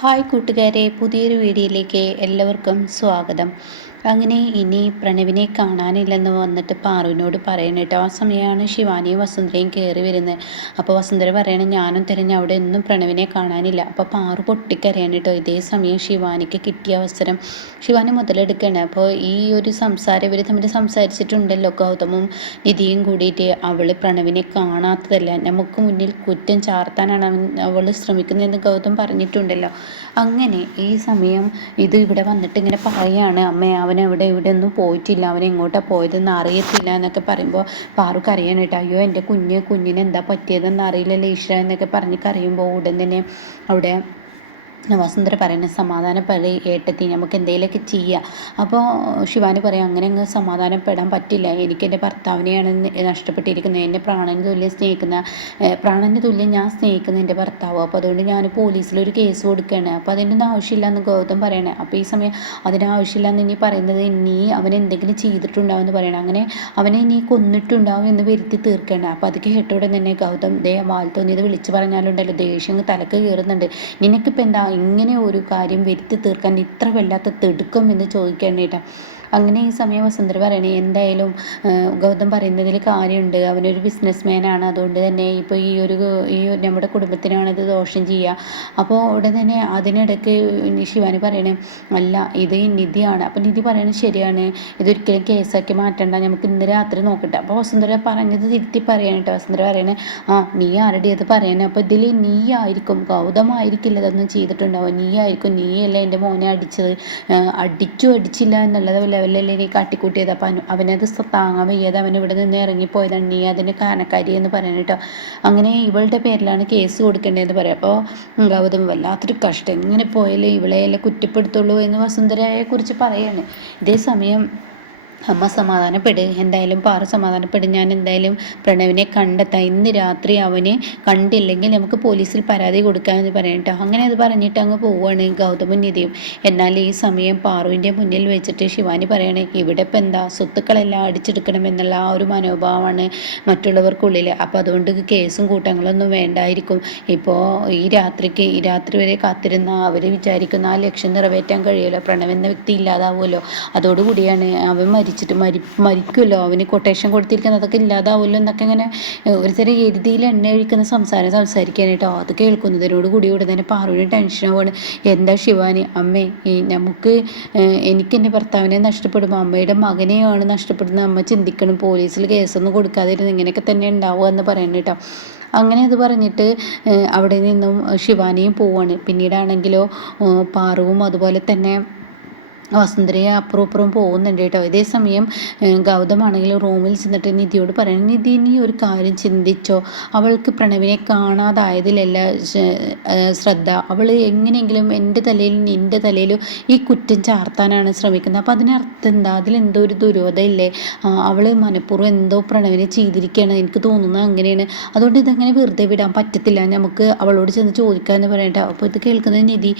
Hi കൂട്ടുകാരെ, പുതിയൊരു വീഡിയോയിലേക്ക് എല്ലാവർക്കും സ്വാഗതം. അങ്ങനെ ഇനി പ്രണവിനെ കാണാനില്ലെന്ന് വന്നിട്ട് പാറുവിനോട് പറയണം കേട്ടോ. ആ സമയമാണ് ശിവാനിയും വസുന്ധരയും കയറി വരുന്നത്. അപ്പോൾ വസുന്ധര പറയണം, ഞാനും തിരഞ്ഞ് അവിടെ ഒന്നും പ്രണവിനെ കാണാനില്ല. അപ്പോൾ പാറു പൊട്ടിക്കരയാണ് കേട്ടോ. ഇതേ സമയം ശിവാനിക്ക് കിട്ടിയ അവസരം ശിവാനി മുതലെടുക്കുകയാണ്. അപ്പോൾ ഈ ഒരു സംസാരം ഇവർ തമ്മിൽ സംസാരിച്ചിട്ടുണ്ടല്ലോ, ഗൗതമും നിധിയും കൂടിയിട്ട്. അവൾ പ്രണവിനെ കാണാത്തതല്ല, നമുക്ക് മുന്നിൽ കുറ്റം ചാർത്താനാണ് അവൾ ശ്രമിക്കുന്നതെന്ന് ഗൗതം പറഞ്ഞിട്ടുണ്ടല്ലോ. അങ്ങനെ ഈ സമയം ഇത് ഇവിടെ വന്നിട്ട് ഇങ്ങനെ പറയുകയാണ്, അമ്മേ അവൻ ഇവിടെ ഒന്നും പോയിട്ടില്ല, അവൻ എങ്ങോട്ടാണ് പോയതെന്ന് അറിയത്തില്ല എന്നൊക്കെ പറയുമ്പോൾ പാറു കരയാണ് കേട്ടോ. അയ്യോ എൻ്റെ കുഞ്ഞിന് എന്താ പറ്റിയതെന്ന് അറിയില്ലല്ലോ ഈശ്വര എന്നൊക്കെ പറഞ്ഞ് കരയുമ്പോൾ ഉടൻ തന്നെ അവിടെ വസുന്ധര പറയുന്നത്, സമാധാനപ്പെടി ഏട്ടത്തി, നമുക്ക് എന്തെങ്കിലുമൊക്കെ ചെയ്യാം. അപ്പോൾ ശിവാനി പറയും, അങ്ങനെ അങ്ങ് സമാധാനപ്പെടാൻ പറ്റില്ല, എനിക്ക് എൻ്റെ ഭർത്താവിനെയാണ് നഷ്ടപ്പെട്ടിരിക്കുന്നത്. എൻ്റെ പ്രാണന് തുല്യം ഞാൻ സ്നേഹിക്കുന്ന എൻ്റെ ഭർത്താവ്. അപ്പോൾ അതുകൊണ്ട് ഞാൻ പോലീസിലൊരു കേസ് കൊടുക്കുകയാണ്. അപ്പോൾ അതിൻ്റെ ആവശ്യമില്ലെന്ന് ഗൗതം പറയണേ. അപ്പോൾ ഈ സമയം അതിനാവശ്യമില്ലെന്ന് ഇനി പറയുന്നത്, ഇനി അവൻ എന്തെങ്കിലും ചെയ്തിട്ടുണ്ടാവും എന്ന് പറയണം. അങ്ങനെ അവനെ ഇനി കൊന്നിട്ടുണ്ടാവും എന്ന് വരുത്തി തീർക്കേണ്ട. അപ്പോൾ അത് കേട്ടോടെ തന്നെ ഗൗതം വാൽ തോന്നിയത് വിളിച്ച് പറഞ്ഞാലുണ്ടല്ലോ, ദേഷ്യം തലക്ക് കയറുന്നുണ്ട്. നിനക്കിപ്പോൾ എന്താ ഇങ്ങനെ ഒരു കാര്യം വരുത്തി തീർക്കാൻ ഇത്ര വല്ലാത്ത തിടുക്കം എന്ന് ചോദിക്കേണ്ടേട്ടാ. അങ്ങനെ ഈ സമയം വസുന്ധര പറയണേ, എന്തായാലും ഗൗതം പറയുന്നതിൽ കാര്യമുണ്ട്, അവനൊരു ബിസിനസ്മാനാണ്, അതുകൊണ്ട് തന്നെ ഇപ്പോൾ ഈ നമ്മുടെ കുടുംബത്തിനാണിത് ദോഷം ചെയ്യുക. അപ്പോൾ ഉടൻ തന്നെ അതിനിടയ്ക്ക് ശിവാനി പറയണേ, അല്ല ഇത് നിധിയാണ്. അപ്പോൾ നിധി പറയണത് ശരിയാണ്, ഇതൊരിക്കലും കേസാക്കി മാറ്റണ്ട, നമുക്ക് ഇന്ന് രാത്രി നോക്കട്ടെ. അപ്പോൾ വസുന്ധര പറഞ്ഞത് തിരുത്തി പറയാൻ കേട്ടോ. വസുന്ധര പറയണേ, നീ ആരുടെ അത് പറയണേ, അപ്പോൾ ഇതിൽ നീ ആയിരിക്കും, ഗൗതമായിരിക്കില്ല ഇതൊന്നും ചെയ്തിട്ടുണ്ടാവും, നീ ആയിരിക്കും, നീയല്ലേ എൻ്റെ മോനെ അടിച്ചത്, അടിച്ചില്ല എന്നുള്ളത് ലെവലല്ലേ നീ കാട്ടിക്കൂട്ടിയത്. അപ്പം അവനത് താങ്ങാൻ വയ്യാതെ അവൻ ഇവിടെ നിന്ന് ഇറങ്ങിപ്പോയതാണ്, നീ അതിന് കാരണക്കാരി എന്ന് പറയുന്നത് കേട്ടോ. അങ്ങനെ ഇവളുടെ പേരിലാണ് കേസ് കൊടുക്കേണ്ടതെന്ന് പറയാം. അപ്പോൾ ഗൗതം വല്ലാത്തൊരു കഷ്ടം, എങ്ങനെ പോയാലേ ഇവളെയല്ലേ കുറ്റപ്പെടുത്തുള്ളൂ എന്ന് വസുന്ധരയെ കുറിച്ച് പറയാണ്. ഇതേ സമയം അമ്മ സമാധാനപ്പെട്, എന്തായാലും പാറ സമാധാനപ്പെടും, ഞാൻ എന്തായാലും പ്രണവിനെ കണ്ടെത്താം, ഇന്ന് രാത്രി അവനെ കണ്ടില്ലെങ്കിൽ നമുക്ക് പോലീസിൽ പരാതി കൊടുക്കാമെന്ന് പറയാം കേട്ടോ. അങ്ങനെ അത് പറഞ്ഞിട്ട് അങ്ങ് പോവുകയാണ് ഗൗതമും നിധിയും. എന്നാൽ ഈ സമയം പാറുവിൻ്റെ മുന്നിൽ വെച്ചിട്ട് ശിവാനി പറയണേ, ഇവിടെ ഇപ്പം എന്താ സ്വത്തുക്കളെല്ലാം അടിച്ചെടുക്കണം എന്നുള്ള ആ ഒരു മനോഭാവമാണ് മറ്റുള്ളവർക്കുള്ളിൽ. അപ്പോൾ അതുകൊണ്ട് കേസും കൂട്ടങ്ങളൊന്നും വേണ്ടായിരിക്കും. ഇപ്പോൾ ഈ രാത്രി വരെ കാത്തിരുന്ന അവർ വിചാരിക്കുന്ന ആ ലക്ഷ്യം നിറവേറ്റാൻ കഴിയുമല്ലോ, പ്രണവ് എന്ന വ്യക്തി ഇല്ലാതാവുമല്ലോ. അതോടുകൂടിയാണ് അവൻ മരിക്കുമല്ലോ, അവന് കൊട്ടേഷൻ കൊടുത്തിരിക്കുന്നതൊക്കെ ഇല്ലാതാവുമല്ലോ എന്നൊക്കെ ഇങ്ങനെ ഒരുതരം എരുതിയിൽ എണ്ണ ഒഴിക്കുന്ന സംസാരിക്കാനായിട്ടോ. അത് കേൾക്കുന്നതിനോട് കൂടി ഉടനെ തന്നെ പാറുവിന് ടെൻഷനാവുകയാണ്. എന്താ ശിവാനി, അമ്മേ എനിക്ക് എൻ്റെ ഭർത്താവിനെ നഷ്ടപ്പെടുമ്പോൾ അമ്മയുടെ മകനെയാണ് നഷ്ടപ്പെടുന്നത്, അമ്മ ചിന്തിക്കണം, പോലീസിൽ കേസൊന്നും കൊടുക്കാതിരുന്ന് ഇങ്ങനെയൊക്കെ തന്നെ ഉണ്ടാവുക എന്ന് പറയുന്നത് കേട്ടോ. അങ്ങനെ അത് പറഞ്ഞിട്ട് അവിടെ നിന്നും ശിവാനിയും പോവാണ്. പിന്നീടാണെങ്കിലോ പാറുവും അതുപോലെ തന്നെ വസുന്ധരയെ അപ്പുറം പോകുന്നുണ്ട് കേട്ടോ. ഇതേ സമയം ഗൗതമാണെങ്കിൽ റൂമിൽ ചെന്നിട്ട് നിധിയോട് പറയണം, നിധി നീ ഒരു കാര്യം ചിന്തിച്ചോ, അവൾക്ക് പ്രണവിനെ കാണാതായതിലല്ല ശ്രദ്ധ, അവൾ എങ്ങനെയെങ്കിലും എൻ്റെ തലയിലും നിൻ്റെ തലയിലും ഈ കുറ്റം ചാർത്താനാണ് ശ്രമിക്കുന്നത്. അപ്പോൾ അതിനർത്ഥം എന്താ, അതിലെന്തോ ഒരു ദുരൂഹതയില്ലേ, അവൾ മനഃപൂർവ്വം എന്തോ പ്രണവിനെ ചെയ്തിരിക്കുകയാണ്, എനിക്ക് തോന്നുന്നത് അങ്ങനെയാണ്. അതുകൊണ്ട് ഇതങ്ങനെ വെറുതെ വിടാൻ പറ്റത്തില്ല, നമുക്ക് അവളോട് ചെന്ന് ചോദിക്കാമെന്ന് പറയട്ടെ. അപ്പോൾ ഇത് കേൾക്കുന്നത് നിധി,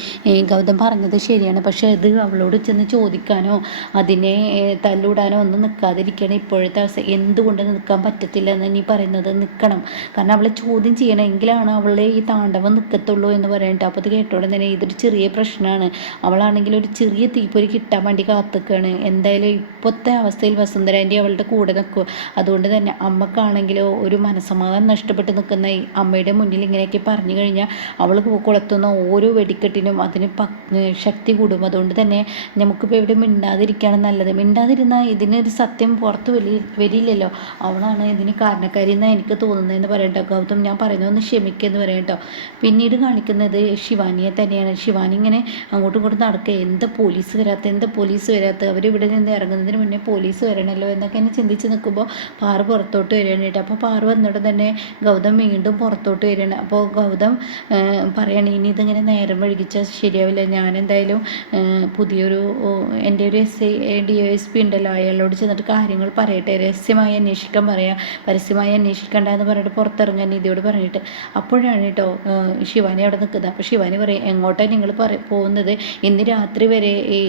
ഗൗതം പറഞ്ഞത് ശരിയാണ്, പക്ഷേ ഇത് അവളോട് ചോദിക്കാനോ അതിനെ തല്ലൂടാനോ ഒന്നും നിൽക്കാതിരിക്കണം. ഇപ്പോഴത്തെ അവസ്ഥ എന്തുകൊണ്ട് നിൽക്കാൻ പറ്റത്തില്ല എന്ന് നീ പറയുന്നത്, നിൽക്കണം, കാരണം അവളെ ചോദ്യം ചെയ്യണം, എങ്കിലാണ് അവളെ ഈ താണ്ഡവം നിൽക്കത്തുള്ളൂ എന്ന് പറയട്ടെ. അപ്പോൾ അത് കേട്ടോടെ തന്നെ ഇതൊരു ചെറിയ പ്രശ്നമാണ്, അവളാണെങ്കിൽ ഒരു ചെറിയ തീപ്പൊരി കിട്ടാൻ വേണ്ടി കാത്തിക്കുകയാണ്. എന്തായാലും ഇപ്പോഴത്തെ അവസ്ഥയിൽ വസുന്ധരാൻ്റെ അവളുടെ കൂടെ നിൽക്കും. അതുകൊണ്ട് തന്നെ അമ്മക്കാണെങ്കിലോ ഒരു മനസ്സമാധാനം നഷ്ടപ്പെട്ട് നിൽക്കുന്ന ഈ അമ്മയുടെ മുന്നിൽ ഇങ്ങനെയൊക്കെ പറഞ്ഞു കഴിഞ്ഞാൽ അവൾ കൊളുത്തുന്ന ഓരോ വെടിക്കെട്ടിനും അതിന് ശക്തി കൂടും. അതുകൊണ്ട് തന്നെ നമുക്കിപ്പോൾ എവിടെ മിണ്ടാതിരിക്കുകയാണ് നല്ലത്, മിണ്ടാതിരുന്നാൽ ഇതിനൊരു സത്യം പുറത്ത് വരില്ലല്ലോ, അവളാണ് ഇതിന് കാരണക്കാരി എന്നാണ് എനിക്ക് തോന്നുന്നതെന്ന് പറയട്ടോ. ഗൗതം ഞാൻ പറയുന്നതൊന്ന് ക്ഷമിക്കുമെന്ന് പറയട്ടോ. പിന്നീട് കാണിക്കുന്നത് ശിവാനിയെ തന്നെയാണ്. ശിവാനി ഇങ്ങനെ അങ്ങോട്ടും ഇങ്ങോട്ടും നടക്കുക, എന്താ പോലീസ് വരാത്ത അവരിവിടെ നിന്ന് ഇറങ്ങുന്നതിന് മുന്നേ പോലീസ് വരണമല്ലോ എന്നൊക്കെ എന്നെ ചിന്തിച്ച് നിൽക്കുമ്പോൾ പാറു പുറത്തോട്ട് വരികയാണ് കേട്ടോ. അപ്പോൾ പാറു വന്നിട്ട് തന്നെ ഗൗതം വീണ്ടും പുറത്തോട്ട് വരികയാണ്. അപ്പോൾ ഗൗതം പറയണേ, ഇനി ഇതിങ്ങനെ നേരം വൈകിച്ചാൽ ശരിയാവില്ല, ഞാൻ എന്തായാലും പുതിയൊരു എൻ്റെ ഒരു DYSP ഉണ്ടല്ലോ, അയാളോട് ചെന്നിട്ട് കാര്യങ്ങൾ പറയട്ടെ, രഹസ്യമായി അന്വേഷിക്കാൻ പറയാം, പരസ്യമായി അന്വേഷിക്കണ്ട എന്ന് പറഞ്ഞിട്ട് പുറത്തിറങ്ങാൻ നിധിയോട് പറഞ്ഞിട്ട്. അപ്പോഴാണ് കേട്ടോ ശിവാനി അവിടെ നിൽക്കുന്നത്. അപ്പോൾ ശിവാനി പറയും, എങ്ങോട്ടാണ് നിങ്ങൾ പോകുന്നത്? ഇന്ന് രാത്രി വരെ ഈ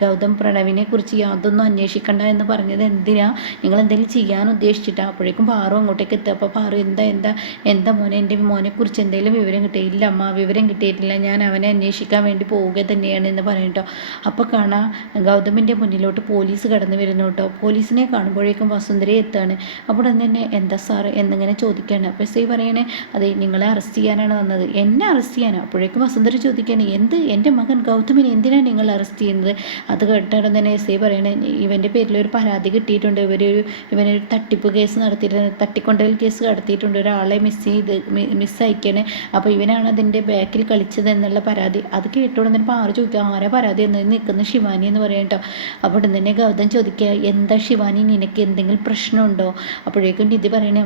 ഗൗതം പ്രണവിനെ കുറിച്ച് യാതൊന്നും അന്വേഷിക്കണ്ട എന്ന് പറഞ്ഞത് എന്തിനാ? നിങ്ങൾ എന്തെങ്കിലും ചെയ്യാൻ ഉദ്ദേശിച്ചിട്ടാണ്? അപ്പോഴേക്കും പാറു അങ്ങോട്ടേക്ക് എത്തുക. അപ്പോൾ പാറു എന്താ മോനെ, എൻ്റെ മോനെക്കുറിച്ച് എന്തെങ്കിലും വിവരം കിട്ടിയില്ല? ഇല്ല അമ്മ, വിവരം കിട്ടിയിട്ടില്ല, ഞാൻ അവനെ അന്വേഷിക്കാൻ വേണ്ടി പോവുക തന്നെയാണ് എന്ന് പറയട്ടോ. അപ്പോൾ കാണാം ഗൗതമിൻ്റെ മുന്നിലോട്ട് പോലീസ് കടന്നു വരുന്നു കേട്ടോ. പോലീസിനെ കാണുമ്പോഴേക്കും വസുന്ധര എത്താണ്. അപ്പോൾ തന്നെ എന്താ സാറ് എന്നിങ്ങനെ ചോദിക്കുകയാണ്. അപ്പോൾ എസ് ഐ പറയണേ, അതെ നിങ്ങളെ അറസ്റ്റ് ചെയ്യാനാണ് വന്നത്. എന്നെ അറസ്റ്റ് ചെയ്യാനോ? അപ്പോഴേക്കും വസുന്ധര ചോദിക്കുകയാണ്, എൻ്റെ മകൻ ഗൗതമിനെ എന്തിനാണ് നിങ്ങൾ അറസ്റ്റ് ചെയ്യുന്നത്? അത് കേട്ടാണ് തന്നെ എസ് ഐ പറയണേ, ഇവൻ്റെ പേരിൽ ഒരു പരാതി കിട്ടിയിട്ടുണ്ട്, ഇവനൊരു തട്ടിപ്പ് കേസ് നടത്തിയിട്ടുണ്ട്, തട്ടിക്കൊണ്ടൽ കേസ് നടത്തിയിട്ടുണ്ട്, ഒരാളെ മിസ്സയക്കണേ, അപ്പോൾ ഇവനാണ് അതിൻ്റെ ബാക്കിൽ കളിച്ചത് എന്നുള്ള പരാതി. അത് കേട്ടോടെ തന്നെ പാറു ചോദിക്കുക, ആരാ പരാതി എന്ന്? നിൽക്കുന്ന ശിവാനി എന്ന് പറയാം കേട്ടോ. അപ്പോൾ തന്നെ ഗൗതം ചോദിക്കുക, എന്താ ശിവാനി, നിനക്ക് എന്തെങ്കിലും പ്രശ്നമുണ്ടോ? അപ്പോഴേക്കും നിധി പറയണേ,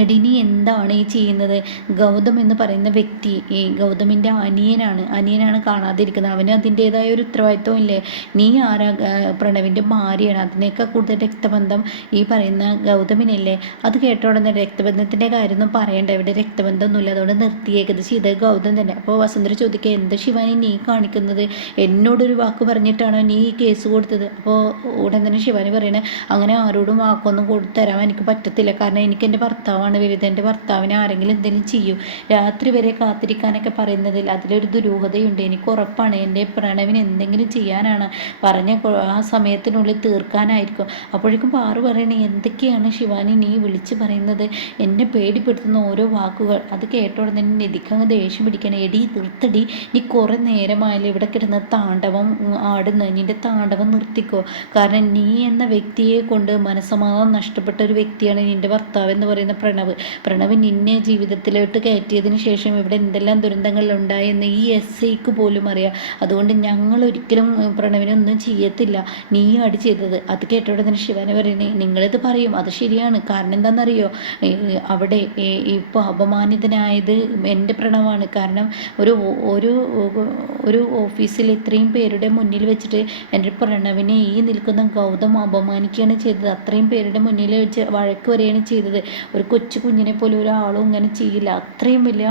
എടി നീ എന്താണ് ഈ ചെയ്യുന്നത്? ഗൗതം എന്ന് പറയുന്ന വ്യക്തി ഈ ഗൗതമിൻ്റെ അനിയനാണ് കാണാതിരിക്കുന്നത്. അവന് അതിൻ്റേതായ ഒരു ഉത്തരവാദിത്വം ഇല്ലേ? നീ ആരാ? പ്രണവിൻ്റെ ഭാര്യയാണ്. അതിനേക്കാൾ കൂടുതൽ രക്തബന്ധം ഈ പറയുന്ന ഗൗതമിനല്ലേ? അത് കേട്ട ഉടനെ രക്തബന്ധത്തിൻ്റെ കാര്യമൊന്നും പറയണ്ട, ഇവിടെ രക്തബന്ധമൊന്നുമില്ല, അതുകൊണ്ട് നിർത്തിയേക്കത് ചെയ്തത് ഗൗതം തന്നെ. അപ്പോൾ വസുന്ധര ചോദിക്കുക, എന്താ ശിവാനി നീ കാണിക്കുന്നത്? എന്നോടൊരു വാക്ക് പറഞ്ഞിട്ടാണോ നീ ഈ കേസ് കൊടുത്തത്? അപ്പോൾ ഉടൻ തന്നെ ശിവാനി പറയണേ, അങ്ങനെ ആരോടും വാക്കൊന്നും തരാൻ എനിക്ക് പറ്റത്തില്ല, കാരണം എനിക്ക് എൻ്റെ ഭർത്താവാണ് വലുത്. എൻ്റെ ഭർത്താവിനെ ആരെങ്കിലും എന്തെങ്കിലും ചെയ്യും, രാത്രി വരെ കാത്തിരിക്കാനൊക്കെ പറയുന്നതിൽ അതിലൊരു ദുരൂഹതയുണ്ട്. എനിക്ക് ഉറപ്പാണ് എൻ്റെ പ്രണവിന് എന്തെങ്കിലും ചെയ്യാനാണ്, പറഞ്ഞ ആ സമയത്തിനുള്ളിൽ തീർക്കാനായിരിക്കും. അപ്പോഴേക്കും പാറു പറയണേ, എന്തൊക്കെയാണ് ശിവാനി നീ വിളിച്ച് പറയുന്നത്? എന്നെ പേടിപ്പെടുത്തുന്ന ഓരോ വാക്കുകൾ. അത് കേട്ടോടെ തന്നെ നിധിക്കങ്ങ് ദേഷ്യം പിടിക്കണം. എടി നിർത്തടി, നീ കുറേ നേരമായാലും ഇവിടെ കിടന്ന് താണ്ഡവം ആടുന്ന, നിൻ്റെ താണ്ഡവം നിർത്തിക്കോ. കാരണം നീ എന്ന വ്യക്തിയെ കൊണ്ട് മനസ്സമാധാനം നഷ്ടപ്പെട്ട ഒരു വ്യക്തിയാണ് നിൻ്റെ ഭർത്താവ് എന്ന് പറയുന്ന പ്രണവ് നിന്നെ ജീവിതത്തിലോട്ട് കയറ്റിയതിന് ശേഷം ഇവിടെ എന്തെല്ലാം ദുരന്തങ്ങൾ ഉണ്ടായെന്ന് ഈ SIക്ക് പോലും അറിയാം. അതുകൊണ്ട് ഞങ്ങൾ ഒരിക്കലും പ്രണവിനൊന്നും ചെയ്യത്തില്ല, നീയാണ് ചെയ്തത്. അത് കേട്ടോടെ തന്നെ ശിവാനി പറയുന്നത്, നിങ്ങളിത് പറയും, അത് ശരിയാണ്, കാരണം എന്താണെന്നറിയോ? അവിടെ ഇപ്പോൾ അപമാനിതനായത് എൻ്റെ പ്രണവാണ്. കാരണം ഒരു ഓഫീസിൽ ഇത്രയും പേരുടെ മുന്നിൽ വെച്ചിട്ട് എൻ്റെ പ്രണവിനെ ഈ നിൽക്കുന്ന ഗൗതം അപമാനിക്കുകയാണ് ചെയ്തത്. അത്രയും പേരുടെ മുന്നിൽ വെച്ച് വഴക്ക് വരെയാണ് ചെയ്തത്. ഒരു കൊച്ചു കുഞ്ഞിനെ പോലെ ഒരാളും ഇങ്ങനെ ചെയ്യില്ല. അത്രയും വലിയ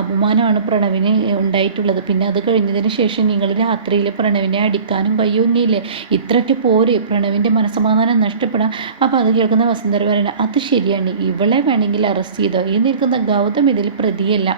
അപമാനമാണ് പ്രണവിന് ഉണ്ടായിട്ടുള്ളത്. പിന്നെ അത് കഴിഞ്ഞതിന് ശേഷം നിങ്ങൾ രാത്രിയിൽ പ്രണവിനെ അടിക്കാനും കഴിയുന്നില്ലേ? ഇത്രയ്ക്ക് പോരെ പ്രണവിൻ്റെ മനസ്സമാധാനം നഷ്ടപ്പെടാം. അപ്പോൾ അത് കേൾക്കുന്ന വസുന്ധര പറയണ, അത് ശരിയാണ്, ഇവളെ വേണമെങ്കിൽ അറസ്റ്റ് ചെയ്തോ, ഈ നിൽക്കുന്ന ഗൗതം ഇതിൽ പ്രതിയല്ല.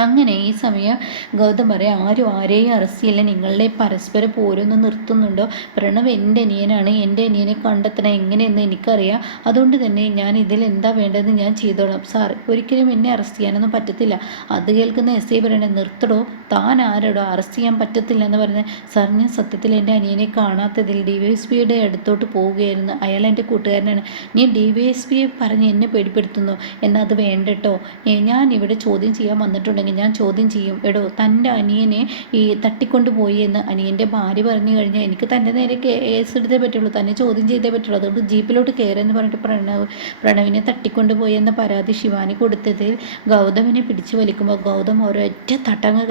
അങ്ങനെ ഈ സമയം ഗൗതം പറയാം, ആരും ആരെയും അറസ്റ്റ് ചെയ്യില്ല, നിങ്ങളുടെ പരസ്പരം പോരൊന്ന് നിർത്തുന്നുണ്ടോ? പ്രണവ് എൻ്റെ അനിയനാണ്, എൻ്റെ അനിയനെ കണ്ടെത്തണം എങ്ങനെയെന്ന് എനിക്കറിയാം, അതുകൊണ്ട് തന്നെ ഞാൻ ഇതിൽ എന്താ വേണ്ടതെന്ന് ഞാൻ ചെയ്തോളാം. സാർ ഒരിക്കലും എന്നെ അറസ്റ്റ് ചെയ്യാനൊന്നും പറ്റത്തില്ല. അത് കേൾക്കുന്ന SI പറയണേ, നിർത്തടോ, താൻ ആരോടോ അറസ്റ്റ് ചെയ്യാൻ പറ്റത്തില്ല എന്ന് പറഞ്ഞത്? സാർ ഞാൻ സത്യത്തിൽ എൻ്റെ അനിയനെ കാണാത്തതിൽ DYSPയുടെ അടുത്തോട്ട് പോവുകയായിരുന്നു, അയാൾ എൻ്റെ കൂട്ടുകാരനാണ്. നീ DYSPയെ പറഞ്ഞ് എന്നെ പേടിപ്പെടുത്തുന്നു എന്നാൽ അത് വേണ്ടട്ടോ. ഞാൻ ഇവിടെ ചോദ്യം ചെയ്യാൻ വന്നിട്ടുണ്ട്, ഞാൻ ചോദ്യം ചെയ്യും. എടോ, തൻ്റെ അനിയനെ ഈ തട്ടിക്കൊണ്ടുപോയി എന്ന് അനിയൻ്റെ ഭാര്യ പറഞ്ഞു കഴിഞ്ഞാൽ എനിക്ക് തൻ്റെ നേരെ കേസ് എടുത്തേ പറ്റുള്ളൂ, തന്നെ ചോദ്യം ചെയ്തേ പറ്റുള്ളൂ. അതുകൊണ്ട് ജീപ്പിലോട്ട് കയറുമെന്ന് പറഞ്ഞിട്ട് പ്രണവിനെ തട്ടിക്കൊണ്ടുപോയി എന്ന പരാതി ശിവാനി കൊടുത്തതിൽ ഗൗതമിനെ പിടിച്ചു വലിക്കുമ്പോൾ ഗൗതം ഒരൊറ്റ തട്ടങ്ങ്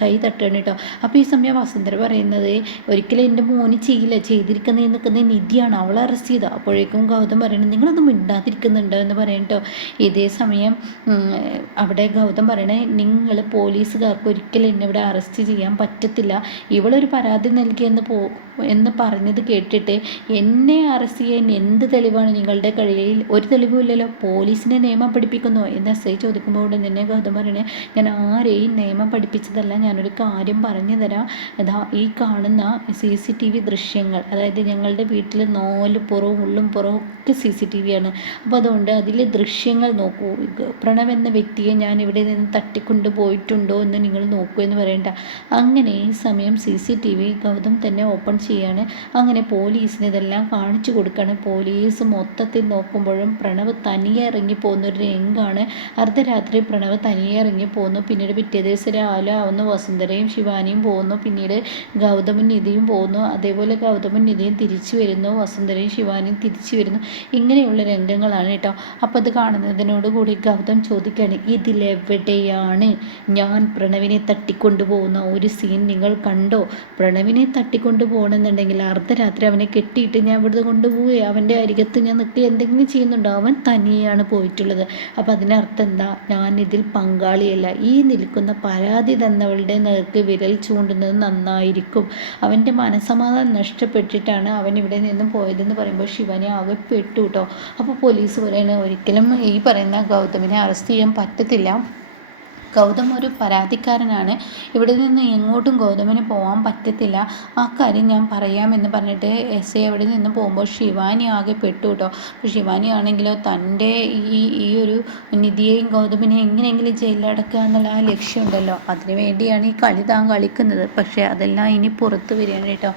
കൈ തട്ടണം കേട്ടോ. അപ്പോൾ ഈ സമയം വസുന്ധര പറയുന്നത്, ഒരിക്കലും എൻ്റെ മോന് ചെയ്യില്ല, നിൽക്കുന്ന നിധിയാണ്, അവളെ അറസ്റ്റ് ചെയ്തത്. അപ്പോഴേക്കും ഗൗതം പറയണത്, നിങ്ങളൊന്നും മിണ്ടാതിരിക്കുന്നുണ്ടോ എന്ന് പറയും കേട്ടോ. ഇതേ സമയം അവിടെ ഗൗതം പറയണേ, നിങ്ങൾ പോലീസുകാർക്ക് ഒരിക്കലും എന്നെ ഇവിടെ അറസ്റ്റ് ചെയ്യാൻ പറ്റത്തില്ല, ഇവളൊരു പരാതി എന്ന് പറഞ്ഞത് കേട്ടിട്ട് എന്നെ അറസ്റ്റ് ചെയ്യാൻ എന്ത് തെളിവാണ് നിങ്ങളുടെ കയ്യിൽ? ഒരു തെളിവുമില്ലല്ലോ, പോലീസിനെ നിയമം പഠിപ്പിക്കുന്നു എന്ന് SI ചോദിക്കുമ്പോൾ ഉടൻ തന്നെ ഗൗതം പറയണേ, ഞാൻ ആരെയും നിയമം പഠിപ്പിച്ചതല്ല, ഞാനൊരു കാര്യം പറഞ്ഞു തരാം. അതാ ഈ കാണുന്ന CCTV ദൃശ്യങ്ങൾ, അതായത് ഞങ്ങളുടെ വീട്ടിൽ 4 പുറവും ഉള്ളും പുറവും ഒക്കെ CCTV ആണ്. അപ്പോൾ അതുകൊണ്ട് അതിലെ ദൃശ്യങ്ങൾ നോക്കൂ, പ്രണവ് എന്ന വ്യക്തിയെ ഞാൻ ഇവിടെ നിന്ന് തട്ടിക്കൊണ്ട് പോയിട്ടുണ്ടോ എന്ന് നിങ്ങൾ നോക്കൂ എന്ന് പറയണ്ട. അങ്ങനെ ഈ സമയം CCTV ഗൗതം തന്നെ ഓപ്പൺ ചെയ്യാണ്. അങ്ങനെ പോലീസിന് ഇതെല്ലാം കാണിച്ചു കൊടുക്കുകയാണ്. പോലീസ് മൊത്തത്തിൽ നോക്കുമ്പോഴും പ്രണവ് തനിയെ ഇറങ്ങി പോകുന്ന ഒരു രംഗമാണ്. അർദ്ധരാത്രി പ്രണവ് തനിയെ ഇറങ്ങി പോകുന്നു. പിന്നീട് പിറ്റേ ദിവസം രാവിലെ ആവുന്നു, വസുന്ധരയും ശിവാനിയും പോകുന്നു. പിന്നീട് ഗൗതമും നിധിയും പോകുന്നു. അതേപോലെ ഗൗതമും നിധിയും തിരിച്ചു വരുന്നു, വസുന്ധരയും ശിവാനിയും തിരിച്ചു വരുന്നു. ഇങ്ങനെയുള്ള രംഗങ്ങളാണ് കേട്ടോ. അപ്പോൾ അത് കാണുന്നതിനോടുകൂടി ഗൗതം ചോദിക്കുകയാണ്, ഇതിലെവിടെയാണ് ഞാൻ പ്രണവിനെ തട്ടിക്കൊണ്ടുപോകുന്ന ഒരു സീൻ നിങ്ങൾ കണ്ടോ? പ്രണവിനെ തട്ടിക്കൊണ്ടു പോകണമെന്നുണ്ടെങ്കിൽ അർദ്ധരാത്രി അവനെ കെട്ടിയിട്ട് ഞാൻ ഇവിടുന്ന് കൊണ്ടുപോയി അവൻ്റെ അരികത്ത് ഞാൻ നിൽക്കി എന്തെങ്കിലും ചെയ്യുന്നുണ്ടോ? അവൻ തനിയാണ് പോയിട്ടുള്ളത്. അപ്പം അതിനർത്ഥം എന്താ? ഞാൻ ഇതിൽ പങ്കാളിയല്ല. ഈ നിൽക്കുന്ന പരാതി തന്നവളുടെ നേർക്ക് വിരൽ ചൂണ്ടുന്നത് നന്നായിരിക്കും. അവൻ്റെ മനസ്സമാധാനം നഷ്ടപ്പെട്ടിട്ടാണ് അവൻ ഇവിടെ നിന്നും പോയതെന്ന് പറയുമ്പോൾ ശിവാനി ആകെ പെട്ടു കേട്ടോ. അപ്പോൾ പോലീസ് പറയുന്നത് ഒരിക്കലും ഈ പറയുന്ന ഗൗതമിനെ അറസ്റ്റ് ചെയ്യാൻ പറ്റത്തില്ല. ഗൗതം ഒരു പരാതിക്കാരനാണ്. ഇവിടെ നിന്ന് എങ്ങോട്ടും ഗൗതമിന് പോകാൻ പറ്റത്തില്ല. ആ കാര്യം ഞാൻ പറയാമെന്ന് പറഞ്ഞിട്ട് എസ് ഐ അവിടെ നിന്ന് പോകുമ്പോൾ ശിവാനി ആകെ പെട്ടു കേട്ടോ. അപ്പോൾ ശിവാനി ആണെങ്കിലോ തൻ്റെ ഈ ഒരു നിധിയെയും ഗൗതമിനെയും എങ്ങനെയെങ്കിലും ജയിലിലടക്കുക എന്നുള്ള ആ ലക്ഷ്യമുണ്ടല്ലോ, അതിനു വേണ്ടിയാണ് ഈ കളി താൻ കളിക്കുന്നത്. പക്ഷേ അതെല്ലാം ഇനി പുറത്ത് വരികയാണ് കേട്ടോ.